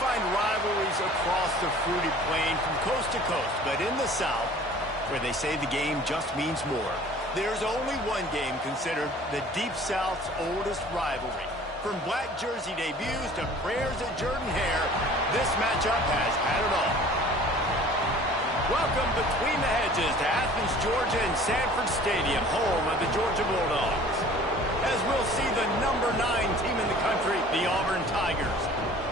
find rivalries across the fruited plain from coast to coast, but in the South, where they say the game just means more, there's only one game considered the Deep South's oldest rivalry. From black jersey debuts to prayers at Jordan-Hare, this matchup has had it all. Welcome between the hedges to Athens, Georgia and Sanford Stadium, home of the Georgia Bulldogs. As we'll see the number 9 team in the country, the Auburn Tigers,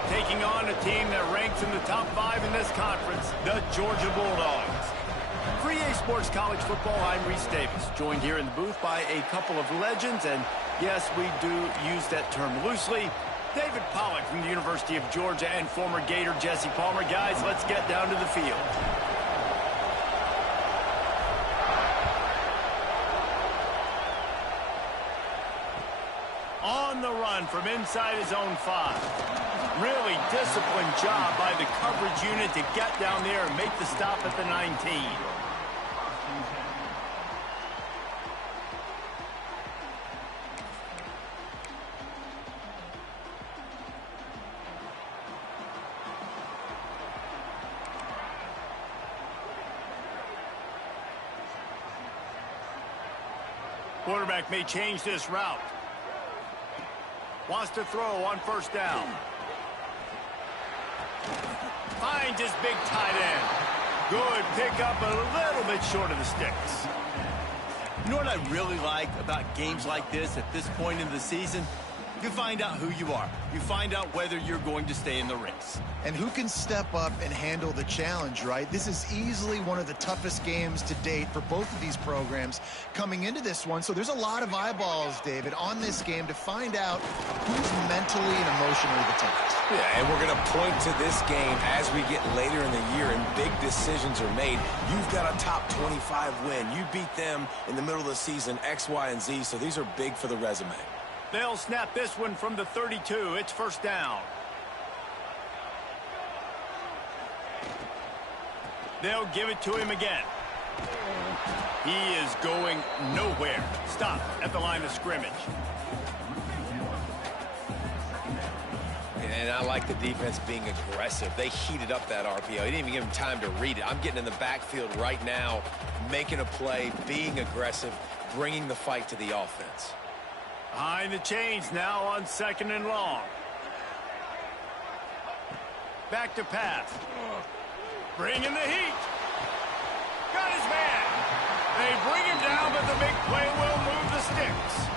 taking on a team that ranks in the top 5 in this conference, the Georgia Bulldogs. For EA Sports College Football, I'm Reese Davis, joined here in the booth by a couple of legends, and yes, we do use that term loosely. David Pollack from the University of Georgia and former Gator Jesse Palmer. Guys, let's get down to the field. On the run from inside his own 5. Really disciplined job by the coverage unit to get down there and make the stop at the 19. Quarterback may change this route. Wants to throw on first down. Finds his big tight end. Good pickup, a little bit short of the sticks. You know what I really like about games like this at this point in the season? You find out who you are. You find out whether you're going to stay in the race. And who can step up and handle the challenge, right? This is easily one of the toughest games to date for both of these programs coming into this one. So there's a lot of eyeballs, David, on this game to find out who's mentally and emotionally the toughest. Yeah, and we're going to point to this game as we get later in the year and big decisions are made. You've got a top 25 win. You beat them in the middle of the season, X, Y, and Z, so these are big for the resume. They'll snap this one from the 32. It's first down. They'll give it to him again. He is going nowhere. Stop at the line of scrimmage. And I like the defense being aggressive. They heated up that RPO. He didn't even give him time to read it. I'm getting in the backfield right now, making a play, being aggressive, bringing the fight to the offense. Behind the chains now on 2nd and long. Back to pass. Bringing the heat. Got his man. They bring him down, but the big play will move the sticks.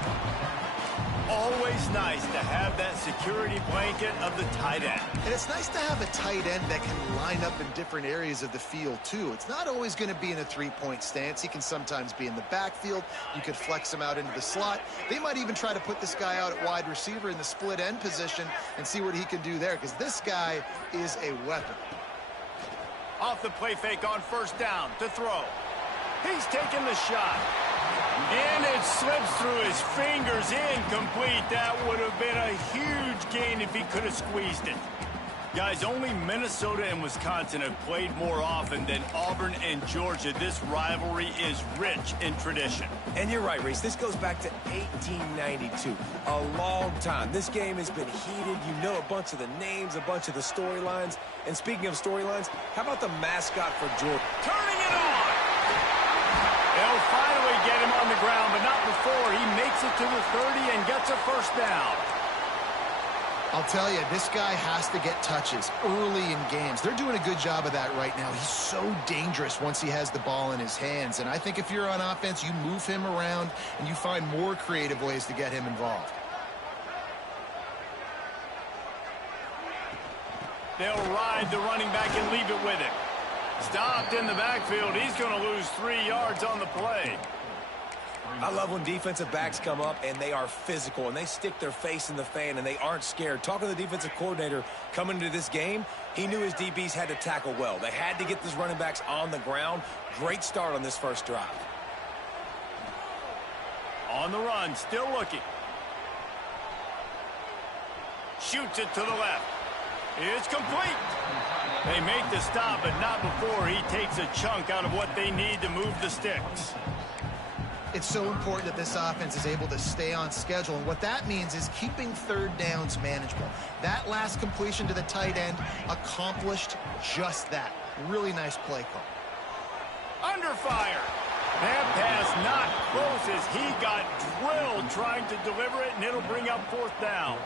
Always nice to have that security blanket of the tight end. And it's nice to have a tight end that can line up in different areas of the field, too. It's not always going to be in a three-point stance. He can sometimes be in the backfield. You could flex him out into the slot. They might even try to put this guy out at wide receiver in the split end position and see what he can do there, because this guy is a weapon. Off the play fake on first down to throw. He's taking the shot. And it slips through his fingers, incomplete. That would have been a huge gain if he could have squeezed it. Guys, only Minnesota and Wisconsin have played more often than Auburn and Georgia. This rivalry is rich in tradition. And you're right, Reese. This goes back to 1892. A long time. This game has been heated. You know a bunch of the names, a bunch of the storylines. And speaking of storylines, how about the mascot for Georgia? Turning it on! They'll finally get him on the ground, but not before he makes it to the 30 and gets a first down. I'll tell you, this guy has to get touches early in games. They're doing a good job of that right now. He's so dangerous once he has the ball in his hands. And I think if you're on offense, you move him around and you find more creative ways to get him involved. They'll ride the running back and leave it with him. Stopped in the backfield. He's going to lose 3 yards on the play. I love when defensive backs come up and they are physical and they stick their face in the fan and they aren't scared. Talking to the defensive coordinator coming into this game, he knew his DBs had to tackle well. They had to get these running backs on the ground. Great start on this first drive. On the run, still looking. Shoots it to the left. It's complete. They make the stop, but not before he takes a chunk out of what they need to move the sticks. It's so important that this offense is able to stay on schedule, and what that means is keeping third downs manageable. That last completion to the tight end accomplished just that. Really nice play call. Under fire. That pass not close as he got drilled trying to deliver it, and it'll bring up fourth down.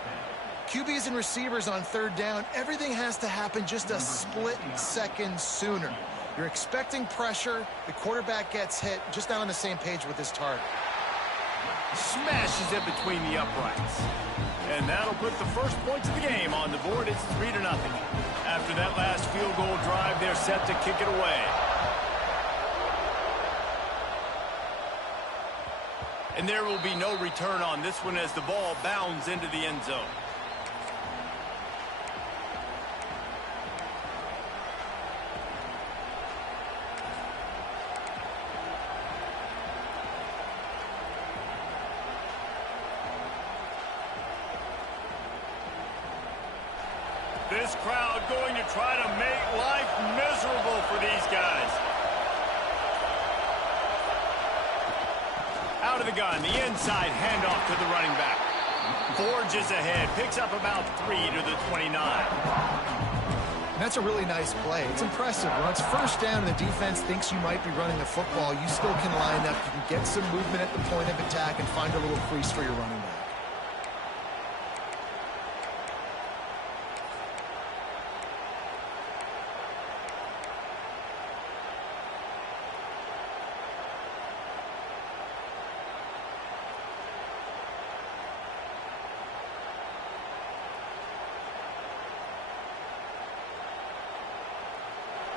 QBs and receivers on third down, everything has to happen just a split second sooner. You're expecting pressure, the quarterback gets hit, just not on the same page with his target. Smashes it between the uprights. And that'll put the first points of the game on the board. It's 3-0. After that last field goal drive, they're set to kick it away. And there will be no return on this one as the ball bounds into the end zone. This crowd going to try to make life miserable for these guys. Out of the gun, the inside handoff to the running back. Forges ahead, picks up about 3 to the 29. And that's a really nice play. It's impressive. When it's first down and the defense thinks you might be running the football, you still can line up. You can get some movement at the point of attack and find a little crease for your running back.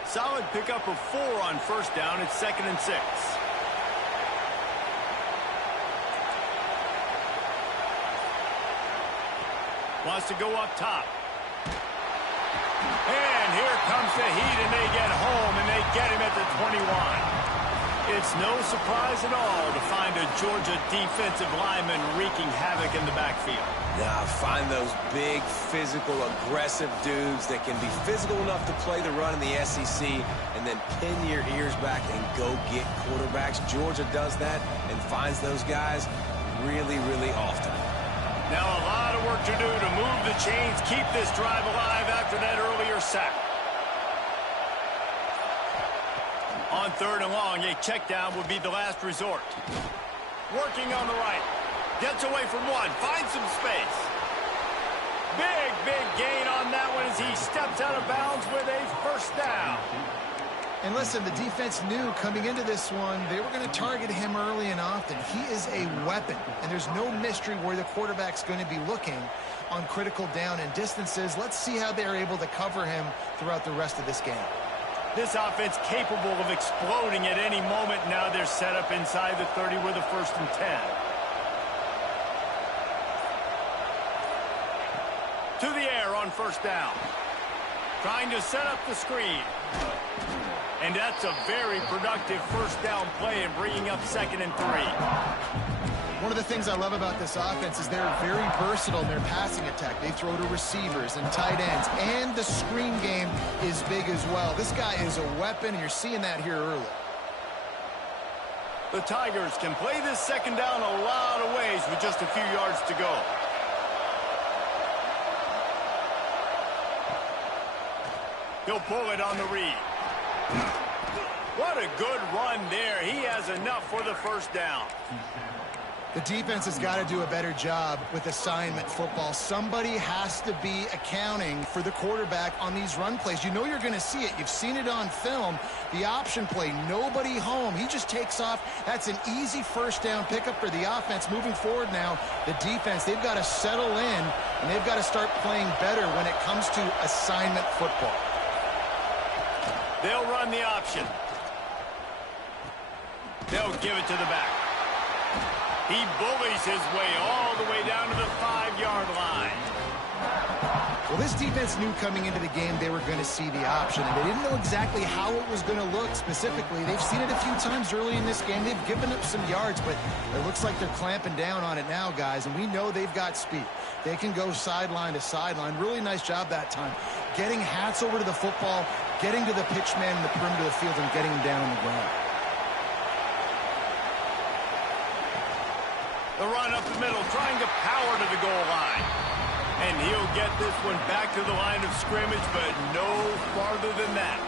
Solid pickup of 4 on first down. It's 2nd and 6. Wants to go up top. And here comes the heat, and they get home, and they get him at the 21. It's no surprise at all to find a Georgia defensive lineman wreaking havoc in the backfield. Now, find those big, physical, aggressive dudes that can be physical enough to play the run in the SEC and then pin your ears back and go get quarterbacks. Georgia does that and finds those guys really, really often. Now a lot of work to do to move the chains, keep this drive alive after that earlier sack. On 3rd and long, a check down would be the last resort. Working on the right. Gets away from one. Finds some space. Big gain on that one as he steps out of bounds with a first down. And listen, the defense knew coming into this one, they were going to target him early and often. He is a weapon, and there's no mystery where the quarterback's going to be looking on critical down and distances. Let's see how they're able to cover him throughout the rest of this game. This offense capable of exploding at any moment. Now they're set up inside the 30 with a 1st and 10. To the air on first down. Trying to set up the screen. And that's a very productive first down play and bringing up 2nd and 3. One of the things I love about this offense is they're very versatile in their passing attack. They throw to receivers and tight ends, and the screen game is big as well. This guy is a weapon, and you're seeing that here early. The Tigers can play this 2nd down a lot of ways with just a few yards to go. He'll pull it on the read. What a good run there. He has enough for the first down. The defense has got to do a better job with assignment football. Somebody has to be accounting for the quarterback on these run plays. You know you're going to see it. You've seen it on film. The option play, nobody home. He just takes off. That's an easy first down pickup for the offense. Moving forward now, the defense, they've got to settle in, and they've got to start playing better when it comes to assignment football. They'll run the option. They'll give it to the back. He bullies his way all the way down to the 5-yard line. Well, this defense knew coming into the game they were going to see the option, and they didn't know exactly how it was going to look specifically. They've seen it a few times early in this game. They've given up some yards, but it looks like they're clamping down on it now, guys, and we know they've got speed. They can go sideline to sideline. Really nice job that time. Getting hats over to the football, getting to the pitch man in the perimeter of the field, and getting him down on the ground. The run up the middle, trying to power to the goal line. And he'll get this one back to the line of scrimmage, but no farther than that.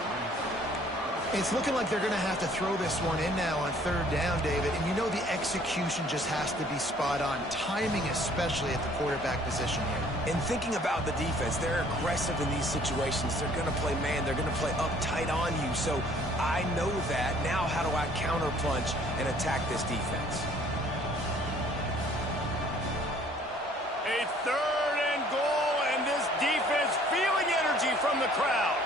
It's looking like they're going to have to throw this one in now on third down, David. And you know the execution just has to be spot on. Timing especially at the quarterback position here. And thinking about the defense, they're aggressive in these situations. They're going to play man. They're going to play uptight on you. So I know that. Now how do I counterpunch and attack this defense? A third and goal, and this defense feeling energy from the crowd.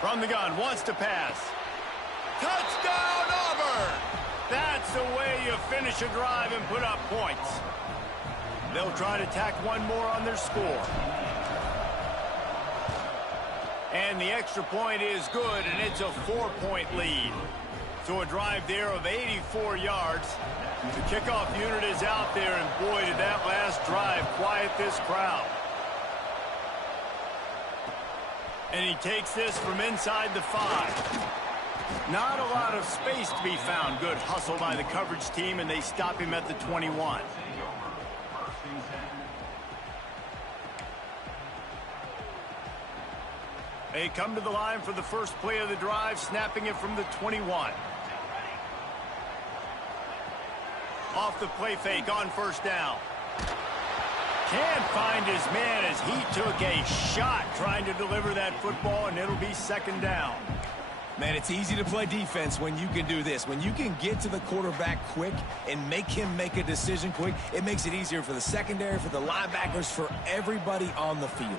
From the gun, wants to pass. Touchdown, Auburn! That's the way you finish a drive and put up points. They'll try to tack one more on their score. And the extra point is good, and it's a 4-point lead. So a drive there of 84 yards. The kickoff unit is out there, and boy, did that last drive quiet this crowd. And he takes this from inside the 5. Not a lot of space to be found. Good hustle by the coverage team, and they stop him at the 21. They come to the line for the first play of the drive, snapping it from the 21. Off the play fake on first down. Can't find his man as he took a shot trying to deliver that football, and it'll be second down. Man, it's easy to play defense when you can do this. When you can get to the quarterback quick and make him make a decision quick, it makes it easier for the secondary, for the linebackers, for everybody on the field.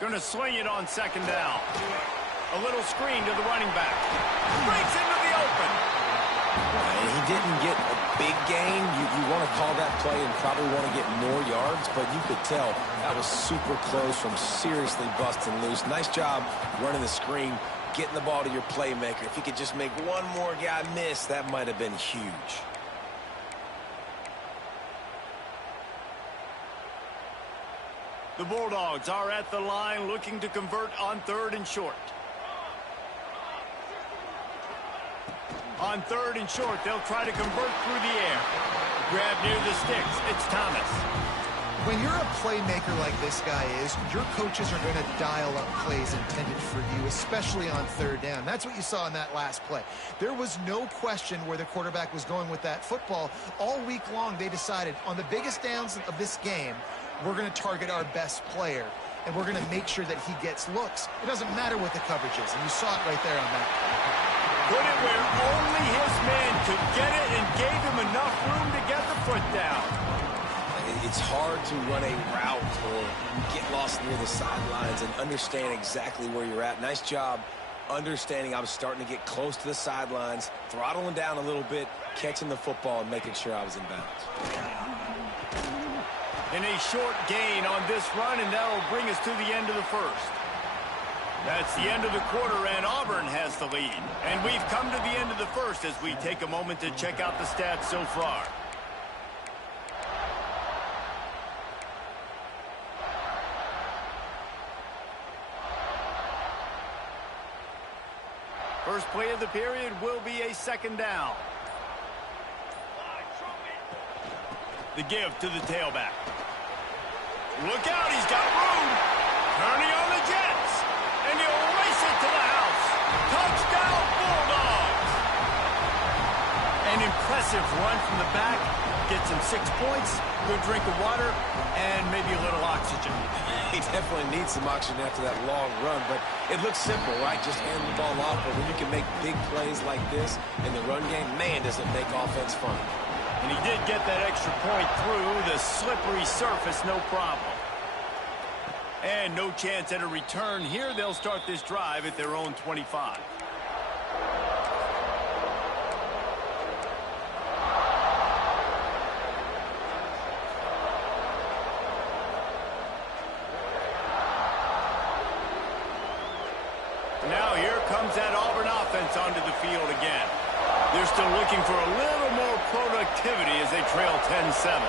Going to swing it on second down. A little screen to the running back. Breaks into the open. And he didn't get a big gain. You want to call that play and probably want to get more yards, but you could tell that was super close from seriously busting loose. Nice job running the screen, getting the ball to your playmaker. If he could just make one more guy miss, that might have been huge. The Bulldogs are at the line looking to convert on third and short. On third and short, they'll try to convert through the air. Grab near the sticks. It's Thomas. When you're a playmaker like this guy is, your coaches are going to dial up plays intended for you, especially on third down. That's what you saw in that last play. There was no question where the quarterback was going with that football. All week long, they decided on the biggest downs of this game, we're going to target our best player, and we're going to make sure that he gets looks. It doesn't matter what the coverage is, and you saw it right there on that. Put it where only his man could get it and gave him enough room to get the foot down. It's hard to run a route or get lost near the sidelines and understand exactly where you're at. Nice job understanding I was starting to get close to the sidelines, throttling down a little bit, catching the football and making sure I was in bounds. And a short gain on this run, and that'll bring us to the end of the first. That's the end of the quarter, and Auburn has the lead. And we've come to the end of the first as we take a moment to check out the stats so far. First play of the period will be a second down. The give to the tailback. Look out, he's got room. Turning on the Jets. And he'll race it to the house. Touchdown, Bulldogs. An impressive run from the back. Gets him 6 points, good drink of water, and maybe a little oxygen. He definitely needs some oxygen after that long run, but it looks simple, right? Just hand the ball off, but when you can make big plays like this in the run game, man, does it make offense fun. And he did get that extra point through the slippery surface, no problem. And no chance at a return here. They'll start this drive at their own 25. Now here comes that Auburn offense onto the field again. They're still looking for a little more productivity as they trail 10-7.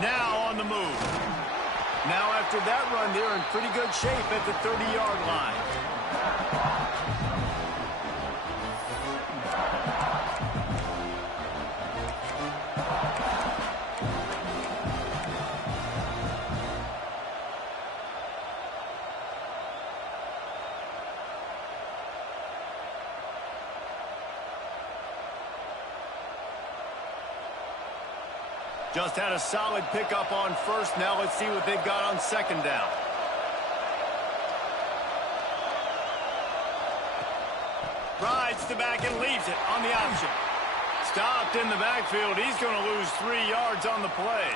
Now on the move. Now after that run, they're in pretty good shape at the 30-yard line. Just had a solid pickup on first. Now let's see what they've got on second down. Rides the back and leaves it on the option. Stopped in the backfield. He's going to lose 3 yards on the play.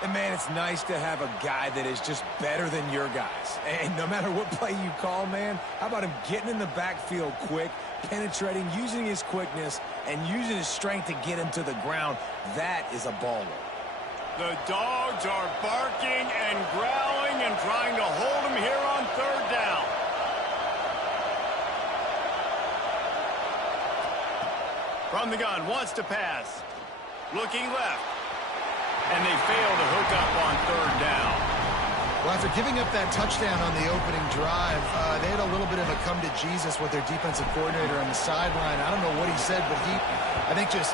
And, man, it's nice to have a guy that is just better than your guys. And no matter what play you call, man, how about him getting in the backfield quick, penetrating, using his quickness, and using his strength to get him to the ground? That is a baller. The dogs are barking and growling and trying to hold him here on third down. From the gun, wants to pass. Looking left. And they fail to hook up on third down. Well, after giving up that touchdown on the opening drive, they had a little bit of a come to Jesus with their defensive coordinator on the sideline. I don't know what he said, but he, I think, just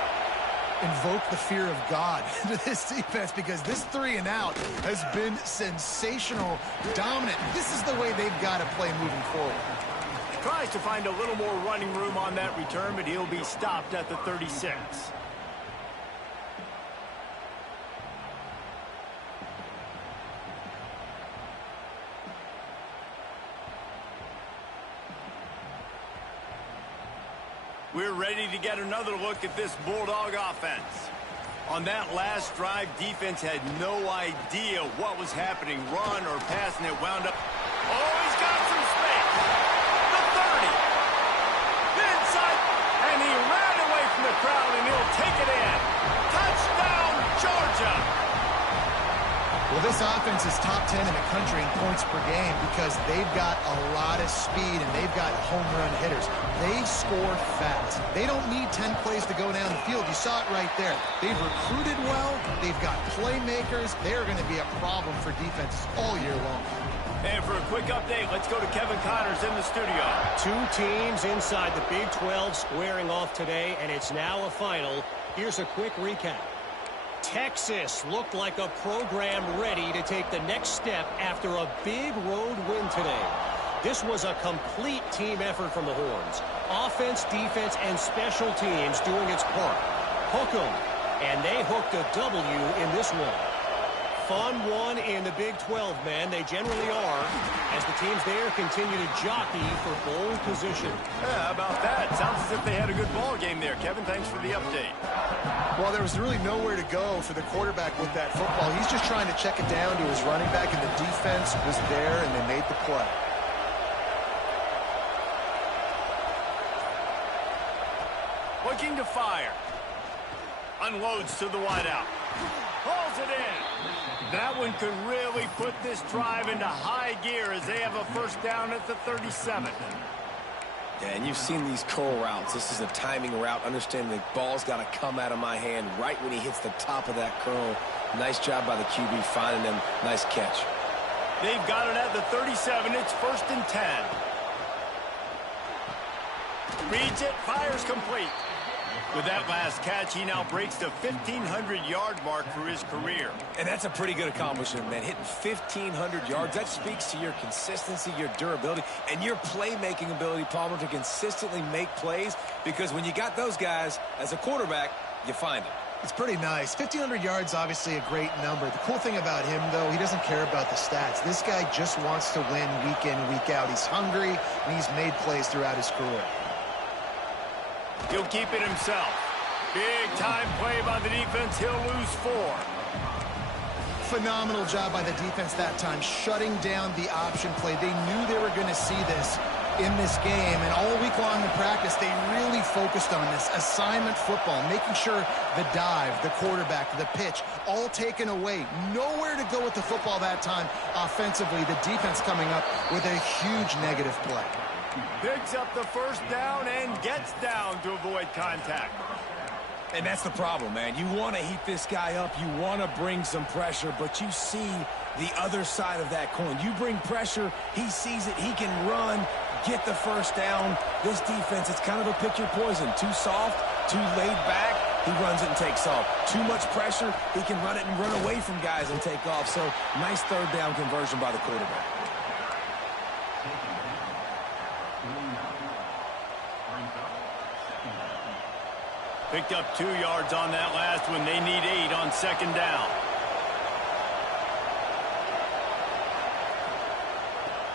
invoked the fear of God into this defense, because this 3 and out has been sensational, dominant. This is the way they've got to play moving forward. Tries to find a little more running room on that return, but he'll be stopped at the 36. We're ready to get another look at this Bulldog offense. On that last drive, defense had no idea what was happening. Run or pass, and it wound up. Oh, he's got some space. The 30. Inside, and he ran away from the crowd, and he'll take it in. Touchdown, Georgia. Well, this offense is top 10 in the country in points per game because they've got a lot of speed and they've got home run hitters. They score fast. They don't need 10 plays to go down the field. You saw it right there. They've recruited well. They've got playmakers. They're going to be a problem for defenses all year long. And for a quick update, let's go to Kevin Connors in the studio. 2 teams inside the Big 12 squaring off today, and it's now a final. Here's a quick recap. Texas looked like a program ready to take the next step after a big road win today. This was a complete team effort from the Horns. Offense, defense, and special teams doing its part. Hook 'em, and they hooked a W in this one. Fun one in the Big 12, man. They generally are, as the teams there continue to jockey for bowl position. Yeah, how about that? Sounds as if they had a good ball game there. Kevin, thanks for the update. Well, there was really nowhere to go for the quarterback with that football. He's just trying to check it down to his running back, and the defense was there, and they made the play. Looking to fire. Unloads to the wideout. Pulls it in. That one could really put this drive into high gear as they have a first down at the 37. Yeah, and you've seen these curl routes. This is a timing route. Understanding the ball's got to come out of my hand right when he hits the top of that curl. Nice job by the QB finding him. Nice catch. They've got it at the 37. It's 1st and 10. Reads it, fires complete. With that last catch, he now breaks the 1,500-yard mark for his career. And that's a pretty good accomplishment, man. Hitting 1,500 yards, that speaks to your consistency, your durability, and your playmaking ability, Palmer, to consistently make plays. Because when you got those guys, as a quarterback, you find them. It's pretty nice. 1,500 yards, obviously a great number. The cool thing about him, though, he doesn't care about the stats. This guy just wants to win week in, week out. He's hungry, and he's made plays throughout his career. He'll keep it himself. Big time play by the defense. He'll lose 4. Phenomenal job by the defense that time, shutting down the option play. They knew they were going to see this in this game, and all week long in practice, they really focused on this assignment football, making sure the dive, the quarterback, the pitch, all taken away. Nowhere to go with the football that time offensively. The defense coming up with a huge negative play. Picks up the first down and gets down to avoid contact. And that's the problem, man. You want to heat this guy up. You want to bring some pressure, but you see the other side of that coin. You bring pressure, he sees it, he can run, get the first down. This defense, it's kind of a pick your poison. Too soft, too laid back, he runs it and takes off. Too much pressure, he can run it and run away from guys and take off. So, nice third down conversion by the quarterback. Picked up 2 yards on that last one. They need 8 on second down.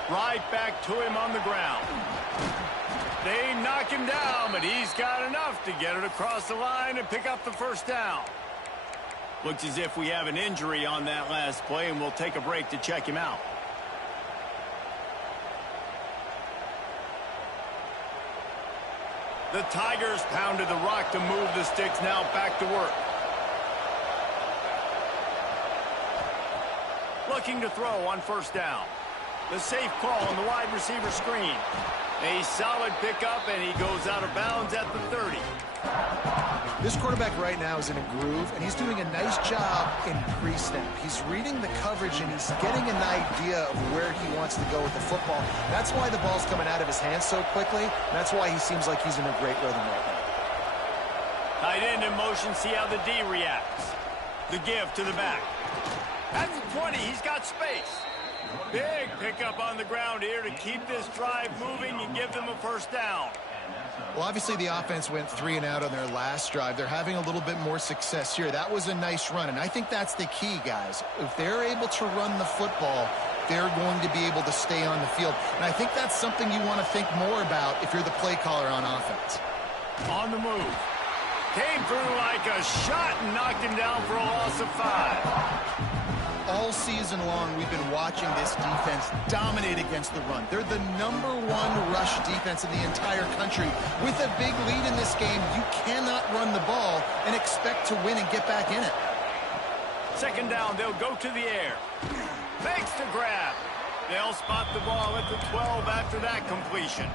Right back to him on the ground. They knock him down, but he's got enough to get it across the line and pick up the first down. Looks as if we have an injury on that last play, and we'll take a break to check him out. The Tigers pounded the rock to move the sticks, now back to work. Looking to throw on first down. The safe call on the wide receiver screen. A solid pickup, and he goes out of bounds at the 30. This quarterback right now is in a groove, and he's doing a nice job in pre-snap. He's reading the coverage, and he's getting an idea of where he wants to go with the football. That's why the ball's coming out of his hands so quickly. That's why he seems like he's in a great rhythm right now. Tight end in motion, see how the D reacts. The give to the back. At the 20, he's got space. Big pickup on the ground here to keep this drive moving and give them a first down. Well, obviously the offense went 3 and out on their last drive. They're having a little bit more success here. That was a nice run, and I think that's the key, guys. If they're able to run the football, they're going to be able to stay on the field. And I think that's something you want to think more about if you're the play caller on offense. On the move. Came through like a shot and knocked him down for a loss of 5. All season long, we've been watching this defense dominate against the run. They're the #1 rush defense in the entire country. With a big lead in this game, you cannot run the ball and expect to win and get back in it. Second down, they'll go to the air. Makes the grab. They'll spot the ball at the 12 after that completion.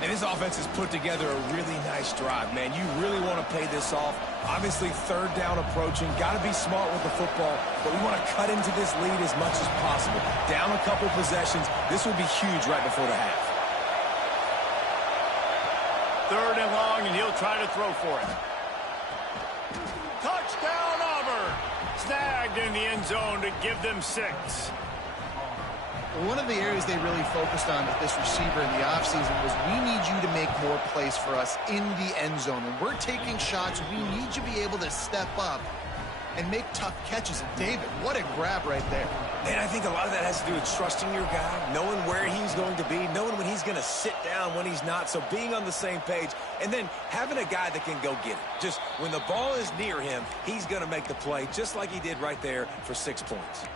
And this offense has put together a really nice drive, man. You really want to pay this off. Obviously, third down approaching. Got to be smart with the football, but we want to cut into this lead as much as possible. Down a couple possessions. This would be huge right before the half. Third and long, and he'll try to throw for it. Touchdown, Auburn! Snagged in the end zone to give them 6. One of the areas they really focused on with this receiver in the offseason was we need you to make more plays for us in the end zone. When we're taking shots, we need you to be able to step up and make tough catches. And David, what a grab right there. And I think a lot of that has to do with trusting your guy, knowing where he's going to be, knowing when he's going to sit down, when he's not. So being on the same page, and then having a guy that can go get it. Just when the ball is near him, he's going to make the play, just like he did right there for 6 points.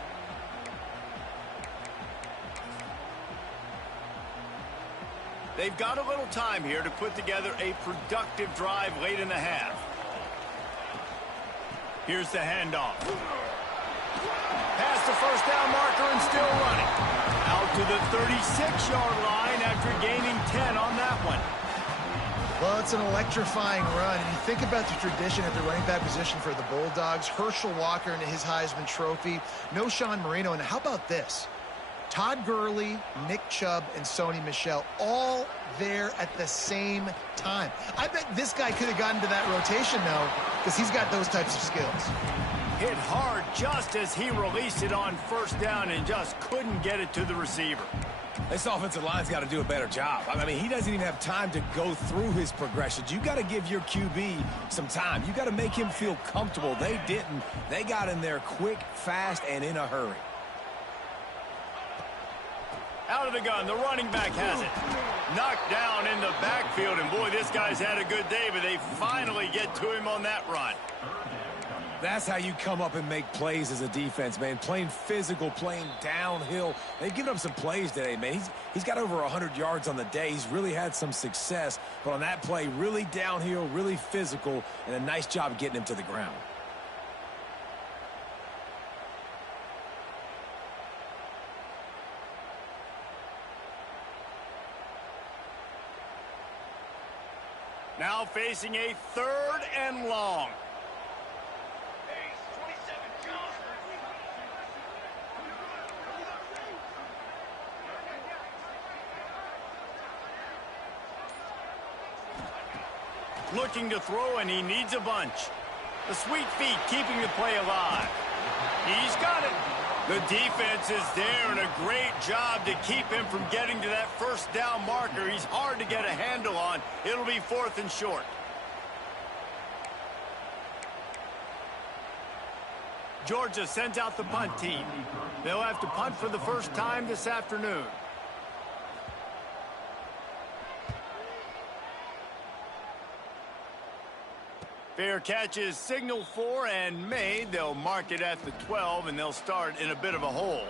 They've got a little time here to put together a productive drive late in the half. Here's the handoff. Past the first down marker and still running. Out to the 36-yard line after gaining 10 on that one. Well, it's an electrifying run. And you think about the tradition at the running back position for the Bulldogs. Herschel Walker and his Heisman Trophy. No Sean Marino. And how about this? Todd Gurley, Nick Chubb, and Sony Michel all there at the same time. I bet this guy could have gotten to that rotation now because he's got those types of skills. Hit hard just as he released it on first down and just couldn't get it to the receiver. This offensive line's got to do a better job. I mean, he doesn't even have time to go through his progressions. You got to give your QB some time. You got to make him feel comfortable. They didn't. They got in there quick, fast, and in a hurry. Out of the gun, the running back has it. Knocked down in the backfield, and boy, this guy's had a good day, but they finally get to him on that run. That's how you come up and make plays as a defense, man. Playing physical, playing downhill. They've given up some plays today, man. He's got over 100 yards on the day. He's really had some success, but on that play, really downhill, really physical, and a nice job getting him to the ground. Now facing a 3rd and long. Looking to throw, and he needs a bunch. The sweet feet keeping the play alive. He's got it. The defense is there, and a great job to keep him from getting to that first down marker. He's hard to get a handle on. It'll be 4th and short. Georgia sends out the punt team. They'll have to punt for the first time this afternoon. Fair catch is signaled for and made. They'll mark it at the 12, and they'll start in a bit of a hole.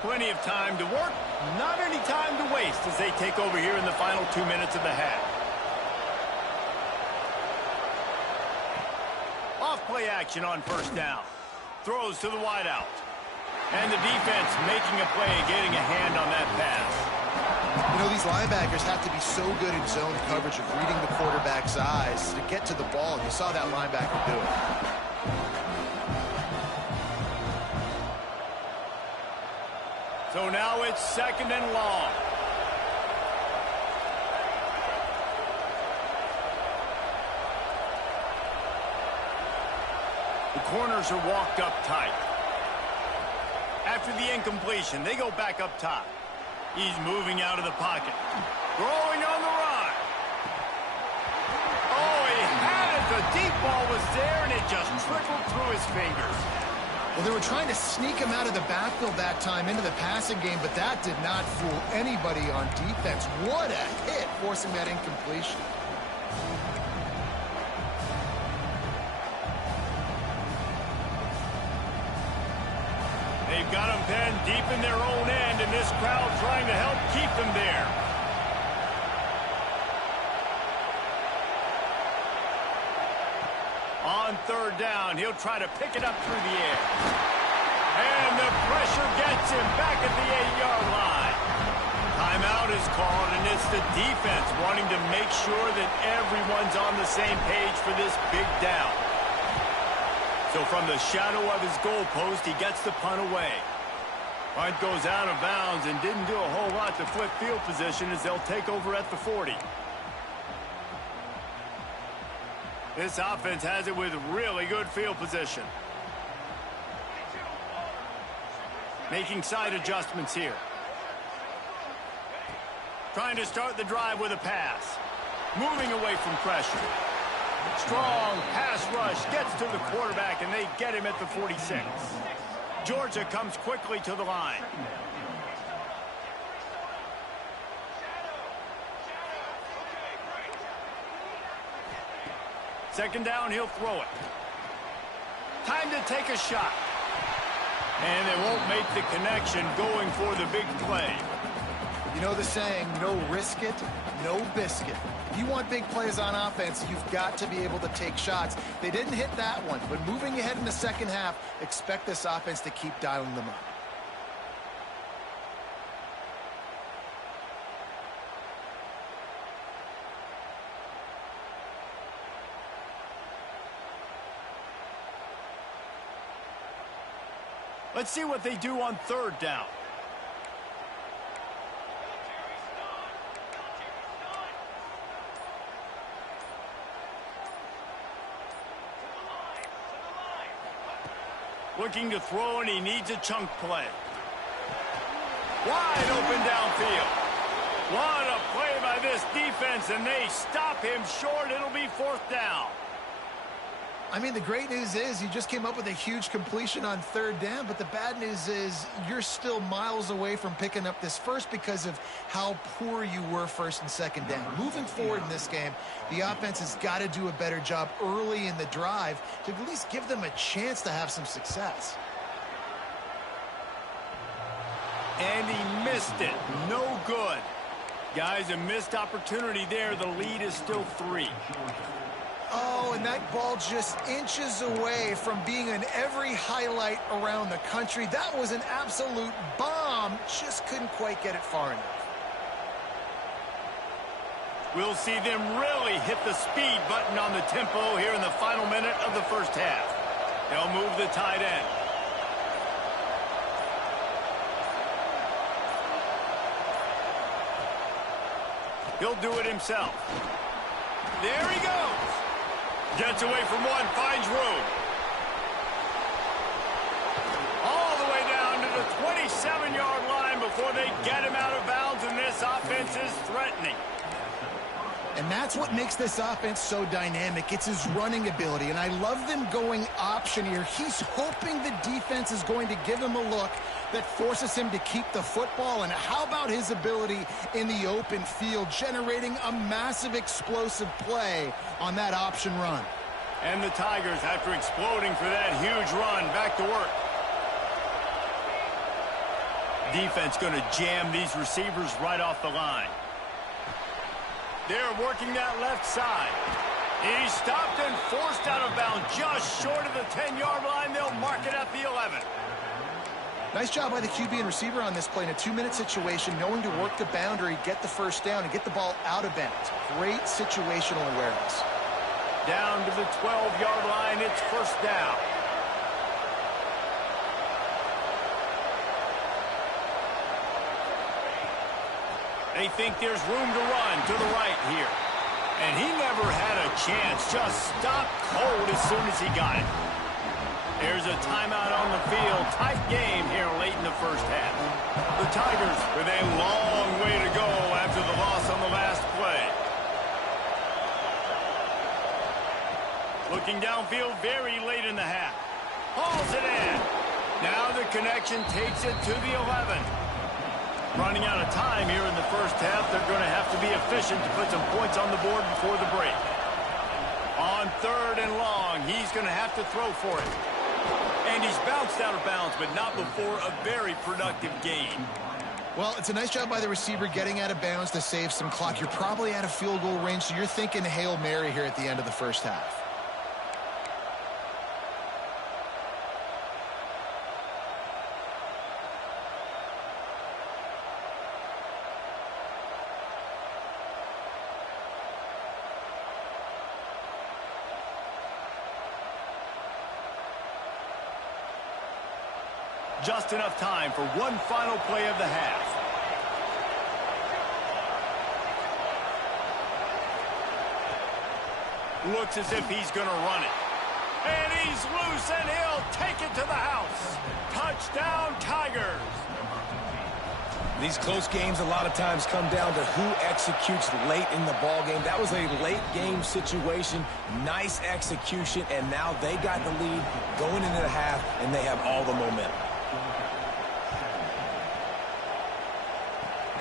Plenty of time to work, not any time to waste as they take over here in the final 2 minutes of the half. Off-play action on first down. Throws to the wideout. And the defense making a play, getting a hand on that pass. You know, these linebackers have to be so good in zone coverage of reading the quarterback's eyes to get to the ball. You saw that linebacker do it. So now it's 2nd and long. The corners are walked up tight. After the incompletion, they go back up top. He's moving out of the pocket. Throwing on the run. Oh, he had it. The deep ball was there, and it just trickled through his fingers. Well, they were trying to sneak him out of the backfield that time into the passing game, but that did not fool anybody on defense. What a hit, forcing that incompletion. They've got them pinned deep in their own end, and this crowd trying to help keep them there. On 3rd down, he'll try to pick it up through the air. And the pressure gets him back at the 8-yard line. Timeout is called, and it's the defense wanting to make sure that everyone's on the same page for this big down. So from the shadow of his goalpost, he gets the punt away. Punt goes out of bounds and didn't do a whole lot to flip field position as they'll take over at the 40. This offense has it with really good field position. Making side adjustments here. Trying to start the drive with a pass. Moving away from pressure. Strong pass rush gets to the quarterback, and they get him at the 46. Georgia comes quickly to the line. Second down, he'll throw it. Time to take a shot. And they won't make the connection going for the big play. You know the saying, no risk it, no biscuit. If you want big plays on offense, you've got to be able to take shots. They didn't hit that one, but moving ahead in the second half, expect this offense to keep dialing them up. Let's see what they do on 3rd down. Looking to throw, and he needs a chunk play. Wide open downfield. What a play by this defense, and they stop him short. It'll be 4th down. I mean, the great news is you just came up with a huge completion on 3rd down, but the bad news is you're still miles away from picking up this first because of how poor you were 1st and 2nd down. Moving forward in this game, the offense has got to do a better job early in the drive to at least give them a chance to have some success. And he missed it. No good. Guys, a missed opportunity there. The lead is still 3. Oh, and that ball just inches away from being in every highlight around the country. That was an absolute bomb. Just couldn't quite get it far enough. We'll see them really hit the speed button on the tempo here in the final minute of the first half. They'll move the tight end. He'll do it himself. There he goes. Gets away from one, finds room. All the way down to the 27-yard line before they get him out of bounds, and this offense is threatening. And that's what makes this offense so dynamic. It's his running ability, and I love them going option here. He's hoping the defense is going to give him a look that forces him to keep the football. And how about his ability in the open field, generating a massive explosive play on that option run. And the Tigers, after exploding for that huge run, back to work. Defense going to jam these receivers right off the line. They're working that left side. He's stopped and forced out of bounds just short of the 10-yard line. They'll mark it at the 11. Nice job by the QB and receiver on this play in a 2-minute situation, knowing to work the boundary, get the first down, and get the ball out of bounds. Great situational awareness. Down to the 12-yard line, it's first down. They think there's room to run to the right here. And he never had a chance, just stopped cold as soon as he got it. There's a timeout on the field. Tight game here late in the first half. The Tigers with a long way to go after the loss on the last play. Looking downfield very late in the half. Hauls it in. Now the connection takes it to the 11. Running out of time here in the first half. They're going to have to be efficient to put some points on the board before the break. On 3rd and long, he's going to have to throw for it. And he's bounced out of bounds, but not before a very productive gain. Well, it's a nice job by the receiver getting out of bounds to save some clock. You're probably out of field goal range, so you're thinking Hail Mary here at the end of the first half. Just enough time for one final play of the half. Looks as if he's going to run it. And he's loose, and he'll take it to the house. Touchdown, Tigers. These close games a lot of times come down to who executes late in the ball game. That was a late game situation. Nice execution, and now they got the lead going into the half, and they have all the momentum.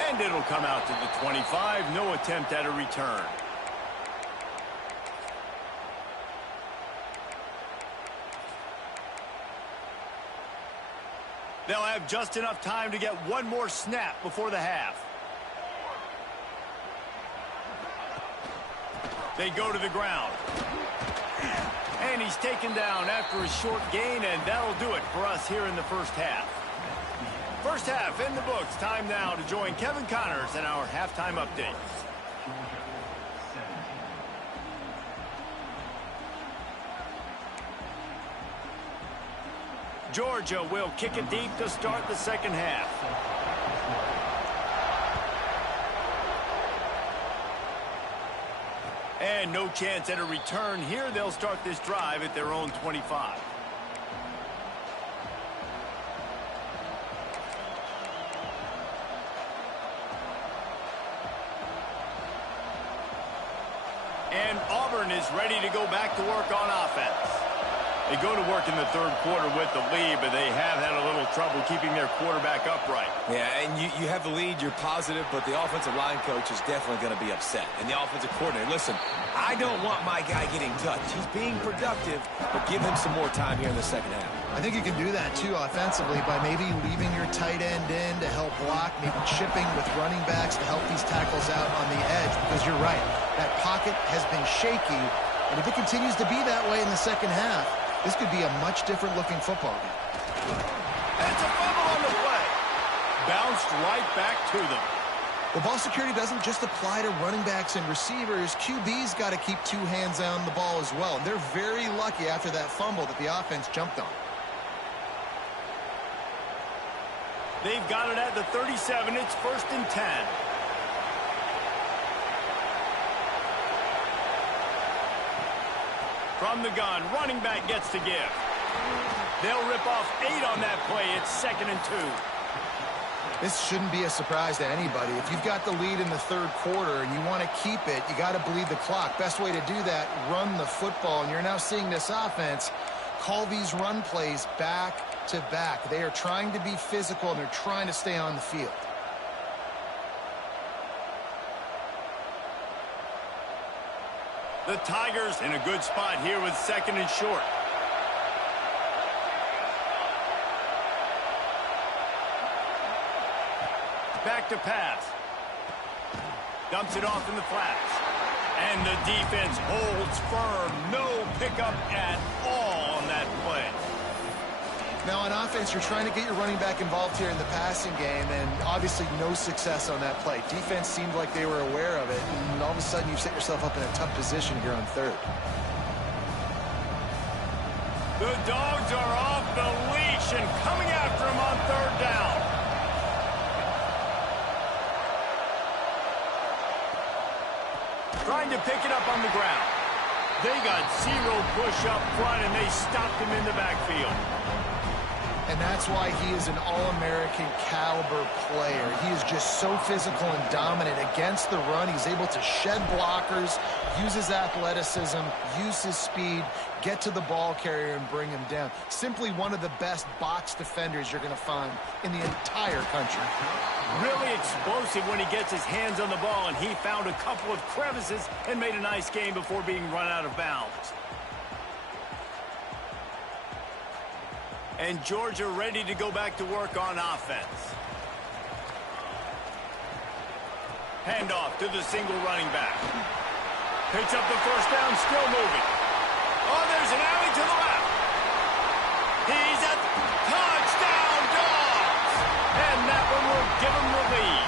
And it'll come out to the 25. No attempt at a return. They'll have just enough time to get one more snap before the half. They go to the ground. And he's taken down after a short gain, and that'll do it for us here in the first half. First half in the books. Time now to join Kevin Connors in our halftime update. Georgia will kick it deep to start the second half. And no chance at a return here. They'll start this drive at their own 25. And Auburn is ready to go back to work on offense. They go to work in the third quarter with the lead, but they have had a little trouble keeping their quarterback upright. Yeah, and you have the lead, you're positive, but the offensive line coach is definitely going to be upset. And the offensive coordinator, listen, I don't want my guy getting touched. He's being productive, but give him some more time here in the second half. I think you can do that, too, offensively, by maybe leaving your tight end in to help block, maybe chipping with running backs to help these tackles out on the edge, because you're right. That pocket has been shaky, And if it continues to be that way in the second half, this could be a much different looking football game. And it's a fumble on the play. Bounced right back to them. Well, ball security doesn't just apply to running backs and receivers. QB's got to keep two hands on the ball as well. And they're very lucky after that fumble that the offense jumped on. They've got it at the 37. It's 1st and 10. From the gun, running back gets to give. They'll rip off 8 on that play. It's 2nd and 2. This shouldn't be a surprise to anybody. If you've got the lead in the third quarter and you want to keep it, you got to bleed the clock. Best way to do that, run the football. And you're now seeing this offense call these run plays back to back. They are trying to be physical, and they're trying to stay on the field. The Tigers in a good spot here with 2nd and short. Back to pass. Dumps it off in the flats. And the defense holds firm. No pickup at all on that play. Now on offense, you're trying to get your running back involved here in the passing game, and obviously no success on that play. Defense seemed like they were aware of it, and all of a sudden you've set yourself up in a tough position here on third. The Dogs are off the leash and coming after him on 3rd down. Trying to pick it up on the ground. They got 0 push up front, and they stopped him in the backfield. And that's why he is an All-American caliber player. He is just so physical and dominant against the run. He's able to shed blockers, use his athleticism, use his speed, get to the ball carrier and bring him down. Simply one of the best box defenders you're going to find in the entire country. Really explosive when he gets his hands on the ball, and he found a couple of crevices and made a nice game before being run out of bounds. And Georgia ready to go back to work on offense. Handoff to the single running back. Picks up the 1st down, still moving. Oh, there's an alley to the left. He's at touchdown, Dogs! And that one will give him the lead.